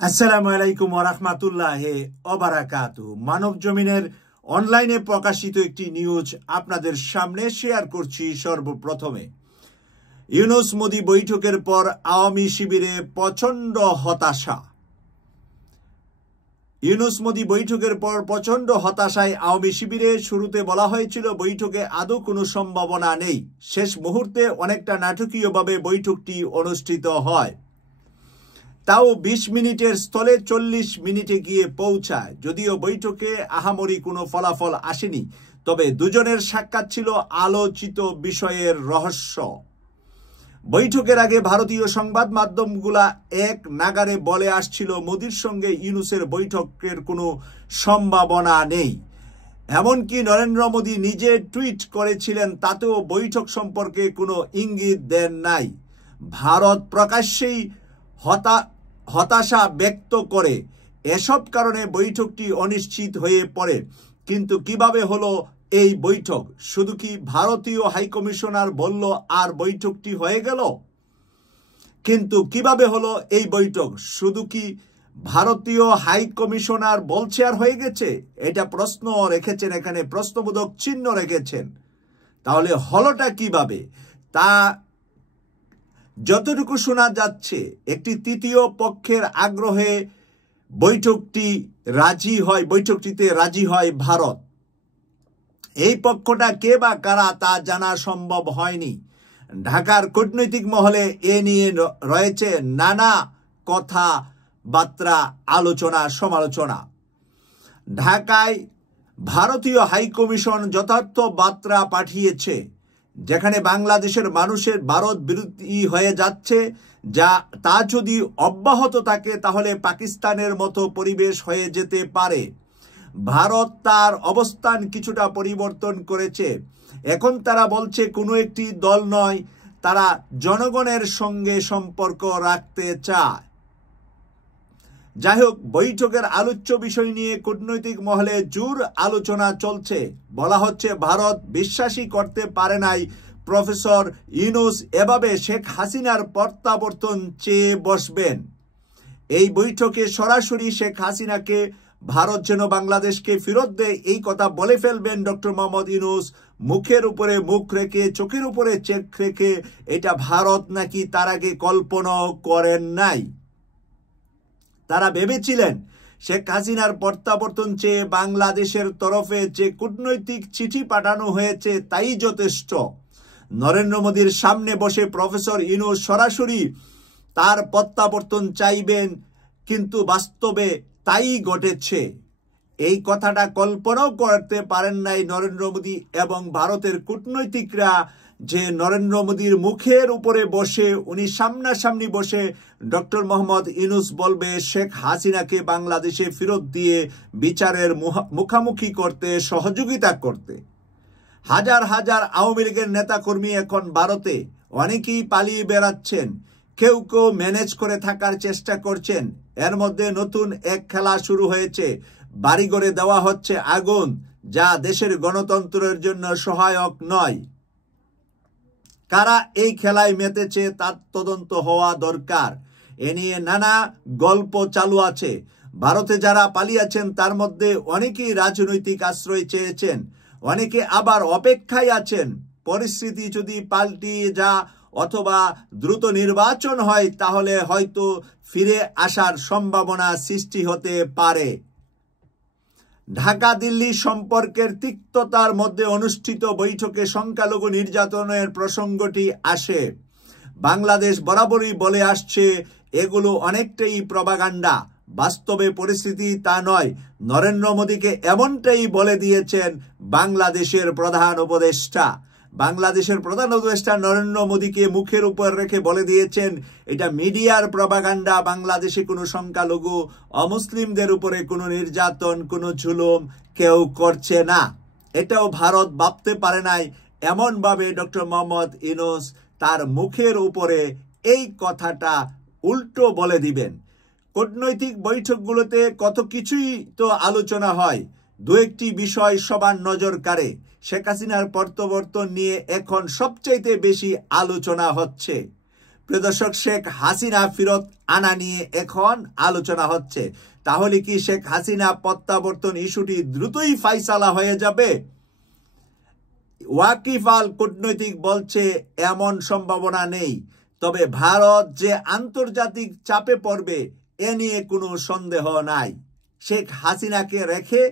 আসসালামু আলাইকুম ওয়া রাহমাতুল্লাহি ওয়া বারাকাতুহু। মানব জমিনের অনলাইনে প্রকাশিত একটি নিউজ আপনাদের সামনে শেয়ার করছি। সর্বপ্রথমে, ইউনূস মোদি বৈঠকের পর আওয়ামী শিবিরে প্রচণ্ড হতাশা। ইউনূস মোদি বৈঠকের পর প্রচণ্ড হতাশায় আওয়ামী শিবিরে। শুরুতে বলা হয়েছিল বৈঠকে আদৌ কোনো সম্ভাবনা নেই। শেষ মুহূর্তে অনেকটা নাটকীয়ভাবে বৈঠকটি অনুষ্ঠিত হয়, তাও ২০ মিনিটের স্থলে ৪০ মিনিটে গিয়ে পৌঁছায়। যদিও বৈঠকে আহামরি কোনো ফলাফল আসেনি, তবে দুজনের সাক্ষাৎ ছিল আলোচিত বিষয়ের রহস্য। বৈঠকের আগে ভারতীয় সংবাদ মাধ্যমগুলা এক নাগারে বলে আসছিল মোদির সঙ্গে ইউনূসের বৈঠকের কোনো সম্ভাবনা নেই। এমনকি নরেন্দ্র মোদি নিজে টুইট করেছিলেন, তাতেও বৈঠক সম্পর্কে কোনো ইঙ্গিত দেন নাই। ভারত প্রকাশ্যেই হতাশা ব্যক্ত করে। এসব কারণে বৈঠকটি অনিশ্চিত হয়ে পড়ে। কিন্তু কিভাবে হলো এই বৈঠক? শুধু কি ভারতীয় হাইকমিশনার বলল আর বৈঠকটি হয়ে গেল? কিন্তু কিভাবে হলো এই বৈঠক? শুধু কি ভারতীয় হাইকমিশনার বলছে আর হয়ে গেছে? এটা প্রশ্ন রেখেছেন, এখানে প্রশ্নবোধক চিহ্ন রেখেছেন। তাহলে হলোটা কিভাবে? তা যতটুকু শোনা যাচ্ছে, একটি তৃতীয় পক্ষের আগ্রহে বৈঠকটিতে রাজি হয় ভারত। এই পক্ষটা কে বা কারা তা জানা সম্ভব হয়নি। ঢাকার কূটনৈতিক মহলে এ নিয়ে রয়েছে নানা কথাবার্তা, আলোচনা সমালোচনা। ঢাকায় ভারতীয় হাইকমিশন যথার্থ বার্তা পাঠিয়েছে, যেখানে বাংলাদেশের মানুষের ভারত বিরোধী হয়ে যাচ্ছে, তা যদি অব্যাহত থাকে তাহলে পাকিস্তানের মতো পরিবেশ হয়ে যেতে পারে। ভারত তার অবস্থান কিছুটা পরিবর্তন করেছে। এখন তারা বলছে কোনো একটি দল নয়, তারা জনগণের সঙ্গে সম্পর্ক রাখতে চায়। যাই হোক, বৈঠকের আলোচ্য বিষয় নিয়ে কূটনৈতিক মহলে জোর আলোচনা চলছে। বলা হচ্ছে ভারত বিশ্বাসই করতে পারে নাই প্রফেসর ইউনূস এভাবে শেখ হাসিনার প্রত্যাবর্তন চেয়ে বসবেন। এই বৈঠকে সরাসরি শেখ হাসিনাকে ভারত যেন বাংলাদেশকে ফেরত দেয় এই কথা বলে ফেলবেন ডক্টর মোহাম্মদ ইউনূস। মুখের উপরে মুখ রেখে, চোখের উপরে চোখ রেখে। এটা ভারত নাকি তার আগে কল্পনাও করেন নাই। তারা ভেবেছিলেন শেখ হাসিনার প্রত্যাবর্তন চেয়ে বাংলাদেশের তরফে যে কূটনৈতিক চিঠি পাঠানো হয়েছে তাই যথেষ্ট। নরেন্দ্র মোদির সামনে বসে প্রফেসর ইউনূস সরাসরি তার প্রত্যাবর্তন চাইবেন, কিন্তু বাস্তবে তাই ঘটেছে। এই কথাটা কল্পনাও করতে পারেন নাই নরেন্দ্র মোদি এবং ভারতের কূটনৈতিকরা, যে নরেন্দ্র মোদির মুখের উপরে বসে, উনি সামনাসামনি বসে ডক্টর মোহাম্মদ ইউনূস বলবে শেখ হাসিনাকে বাংলাদেশে ফেরত দিয়ে বিচারের মুখামুখি করতে সহযোগিতা করতে। হাজার হাজার আওয়ামী লীগের নেতাকর্মী এখন ভারতে, অনেকেই পালিয়ে বেড়াচ্ছেন, কেউ কেউ ম্যানেজ করে থাকার চেষ্টা করছেন। এর মধ্যে নতুন এক খেলা শুরু হয়েছে। বাড়িঘরে দেওয়া হচ্ছে আগুন, যা দেশের গণতন্ত্রের জন্য সহায়ক নয়। কারা এই খেলায় মেতেছে তার তদন্ত হওয়া দরকার। এ নিয়ে নানা গল্প চালু আছে। ভারতে যারা পালিয়েছেন তার মধ্যে অনেকেই রাজনৈতিক আশ্রয় চেয়েছেন, অনেকে আবার অপেক্ষায় আছেন। পরিস্থিতি যদি পাল্টিয়ে অথবা দ্রুত নির্বাচন হয় তাহলে হয়তো ফিরে আসার সম্ভাবনা সৃষ্টি হতে পারে। ঢাকা দিল্লি সম্পর্কের তিক্ততার মধ্যে অনুষ্ঠিত বৈঠকে সংখ্যালঘু নির্যাতনের প্রসঙ্গটি আসে। বাংলাদেশ বরাবরই বলে আসছে এগুলো অনেকটাই প্রপাগান্ডা, বাস্তবে পরিস্থিতি তা নয়। নরেন্দ্র মোদিকে এমনটাই বলে দিয়েছেন বাংলাদেশের প্রধান উপদেষ্টা। নরেন্দ্র মোদিকে মুখের উপর রেখে বলে দিয়েছেন এটা মিডিয়ার প্রপাগান্ডা, বাংলাদেশে কোনো সংখ্যালঘু অমুসলিমদের উপরে কোনো নির্যাতন, কোনো জুলুম কেউ করছে না। এটাও ভারত ভাবতে পারে নাই এমনভাবে ডক্টর মোহাম্মদ ইউনূস তার মুখের উপরে এই কথাটা উল্টো বলে দিবেন। কূটনৈতিক বৈঠকগুলোতে কত কিছুই তো আলোচনা হয়। দু একটি বিষয় সবার নজর কাড়ে। শেখ হাসিনার প্রত্যাবর্তন নিয়ে এখন সবচাইতে বেশি আলোচনা হচ্ছে। প্রিয় দর্শক, শেখ হাসিনা ফেরত আনা নিয়ে এখন আলোচনা হচ্ছে। তাহলে কি শেখ হাসিনা প্রত্যাবর্তন ইস্যুটি দ্রুতই ফাইসালা হয়ে যাবে? ওয়াকিফ আল কূটনৈতিক বলছে এমন সম্ভাবনা নেই, তবে ভারত যে আন্তর্জাতিক চাপে পড়বে এ নিয়ে কোনো সন্দেহ নাই। শেখ হাসিনাকে রেখে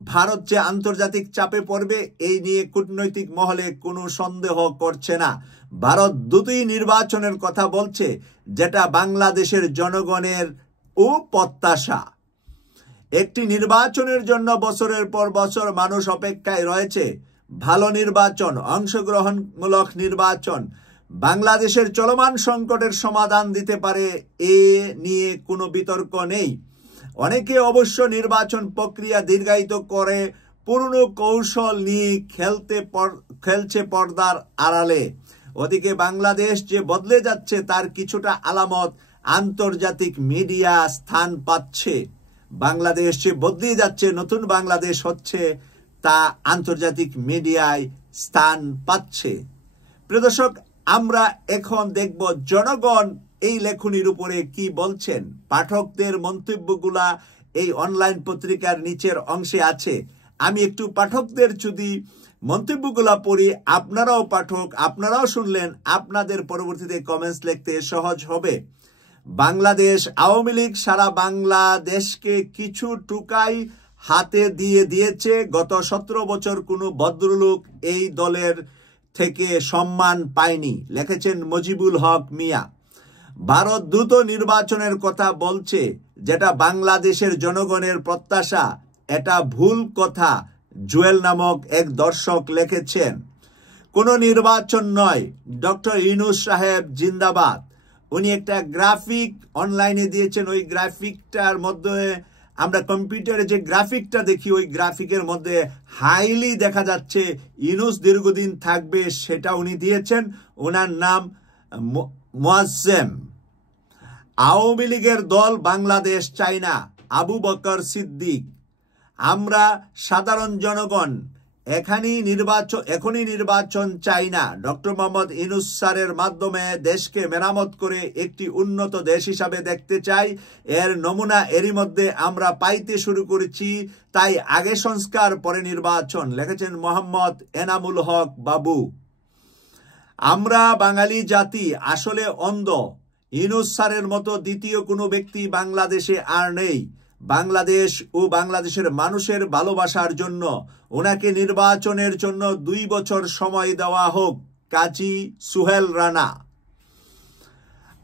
ভারত যে আন্তর্জাতিক চাপে পড়বে এই নিয়ে কূটনৈতিক মহলে কোনো সন্দেহ করছে না। ভারত দ্রুতই নির্বাচনের কথা বলছে, যেটা বাংলাদেশের জনগণের প্রত্যাশা। একটি নির্বাচনের জন্য বছরের পর বছর মানুষ অপেক্ষায় রয়েছে। ভালো নির্বাচন, অংশগ্রহণমূলক নির্বাচন বাংলাদেশের চলমান সংকটের সমাধান দিতে পারে, এ নিয়ে কোনো বিতর্ক নেই। অনেকে অবশ্য নির্বাচন প্রক্রিয়া দীর্ঘায়িত করে পুরনো কৌশল নিয়ে খেলছে পর্দার আড়ালে। ওদিকে বাংলাদেশ যে বদলে যাচ্ছে তার কিছুটা আলামত আন্তর্জাতিক মিডিয়া স্থান পাচ্ছে। বাংলাদেশ যে বদলে যাচ্ছে, নতুন বাংলাদেশ হচ্ছে, তা আন্তর্জাতিক মিডিয়ায় স্থান পাচ্ছে। প্রিয় দর্শক, আমরা এখন দেখব জনগণ এই লেখনীর উপরে কি বলছেন। পাঠকদের মন্তব্যগুলা এই অনলাইন পত্রিকার নিচের অংশে আছে। আমি একটু পাঠকদের যদি মন্তব্যগুলা পড়ি, আপনারাও পাঠক, আপনারাও শুনলেন, আপনাদের পরবর্তীতে কমেন্টস লিখতে সহজ হবে। বাংলাদেশ আওয়ামী লীগ সারা বাংলাদেশকে কিছু টুকাই হাতে দিয়ে দিয়েছে। গত 17 বছর কোনো ভদ্রলোক এই দলের থেকে সম্মান পায়নি, লিখেছেন মজিবুল হক মিয়া। ভারত দ্রুত নির্বাচনের কথা বলছে, যেটা বাংলাদেশের জনগণের প্রত্যাশা, এটা ভুল কথা, জুয়েল নামক এক দর্শক লিখেছেন। কোনো নির্বাচন নয়, ডক্টর ইউনূস সাহেব জিন্দাবাদ। উনি একটা গ্রাফিক অনলাইনে দিয়েছেন। ওই গ্রাফিকটার মধ্যে আমরা কম্পিউটারে যে গ্রাফিকটা দেখি, ওই গ্রাফিকের মধ্যে হাইলি দেখা যাচ্ছে ইউনূস দীর্ঘদিন থাকবে, সেটা উনি দিয়েছেন। ওনার নাম মুয়াজ্জেম। আওয়ামী লীগের দল বাংলাদেশ চাই না, আবু বকর সিদ্দিক। আমরা সাধারণ জনগণ এখনই নির্বাচন চাই না। ডক্টর মোহাম্মদ ইউনূস স্যারের মাধ্যমে দেশকে মেরামত করে একটি উন্নত দেশ হিসাবে দেখতে চাই। এর নমুনা এরই মধ্যে আমরা পাইতে শুরু করেছি, তাই আগে সংস্কার পরে নির্বাচন, লিখেছেন মোহাম্মদ এনামুল হক বাবু। আমরা বাঙালি জাতি আসলে অন্ধ। ইউনূস স্যারের মতো দ্বিতীয় কোনো ব্যক্তি বাংলাদেশে আর নেই। বাংলাদেশ ও বাংলাদেশের মানুষের ভালোবাসার জন্য ওনাকে নির্বাচনের জন্য 2 বছর সময় দেওয়া হোক। কাজী সুহেল রানা।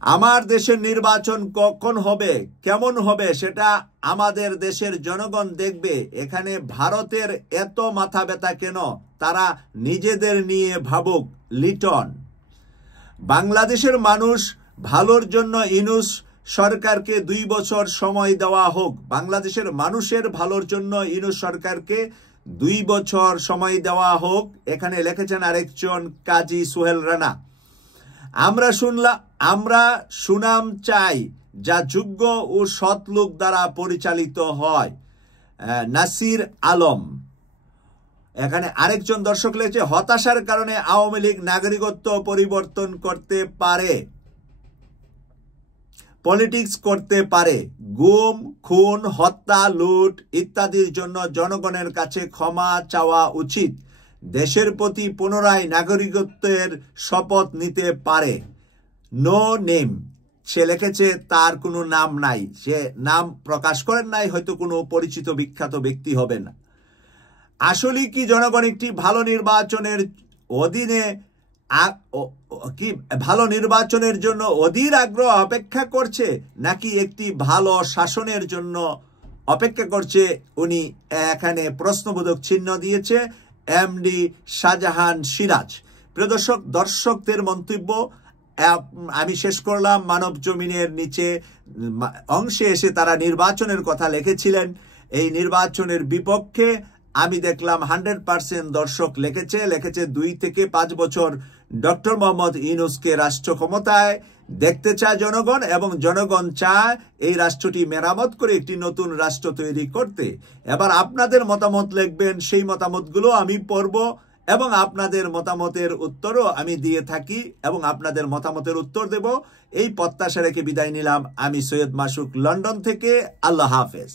আমার দেশের নির্বাচন কখন হবে, কেমন হবে, সেটা আমাদের দেশের জনগণ দেখবে। এখানে ভারতের এত মাথা ব্যথা কেন? তারা নিজেদের নিয়ে ভাবুক। লিটন। বাংলাদেশের মানুষ ভালোর জন্য ইউনূস সরকারকে 2 বছর সময় দেওয়া হোক। বাংলাদেশের মানুষের ভালোর জন্য ইউনূস সরকারকে 2 বছর সময় দেওয়া হোক, এখানে লিখেছেন আরেকজন কাজী সুহেল রানা। আমরা সুনাম চাই, যা যোগ্য ও সৎ লোক দ্বারা পরিচালিত হয়। নাসির আলম। এখানে আরেকজন দর্শক লিখেছে, হতাশার কারণে আওয়ামী লীগ নাগরিকত্ব পরিবর্তন করতে পারে, পলিটিক্স করতে পারে। গুম, খুন, হত্যা, লুট ইত্যাদির জন্য জনগণের কাছে ক্ষমা চাওয়া উচিত। দেশের প্রতি পুনরায় নাগরিকত্বের শপথ নিতে পারে। No name. সে লিখেছে তার কোনো নাম নাই, সে নাম প্রকাশ করেন নাই, হয়তো কোনো পরিচিত বিখ্যাত ব্যক্তি হবেন। আসলে কি জনগণ একটি ভালো নির্বাচনের জন্য অধীর আগ্রহ অপেক্ষা করছে, নাকি একটি ভালো শাসনের জন্য অপেক্ষা করছে? উনি এখানে প্রশ্নবোধক চিহ্ন দিয়েছে এমডি শাহজাহান সিরাজ। প্রিয় দর্শক, দর্শকদের মন্তব্য আমি শেষ করলাম। মানব জমিনের নিচে অংশে এসে তারা নির্বাচনের কথা লিখেছিলেন। এই নির্বাচনের বিপক্ষে আমি দেখলাম 100% দর্শক লিখেছে 2 থেকে 5 বছর ডক্টর মোহাম্মদ ইউনূসকে রাষ্ট্র ক্ষমতায় দেখতে চায় জনগণ, এবং জনগণ চায় এই রাষ্ট্রটি মেরামত করে একটি নতুন রাষ্ট্র তৈরি করতে। এবার আপনাদের মতামত লিখবেন, সেই মতামতগুলো আমি পড়ব এবং আপনাদের মতামতের উত্তরও আমি দিয়ে থাকি এবং আপনাদের মতামতের উত্তর দেব। এই প্রত্যাশা রেখে বিদায় নিলাম। আমি সৈয়দ মাসুক, লন্ডন থেকে। আল্লাহ হাফেজ।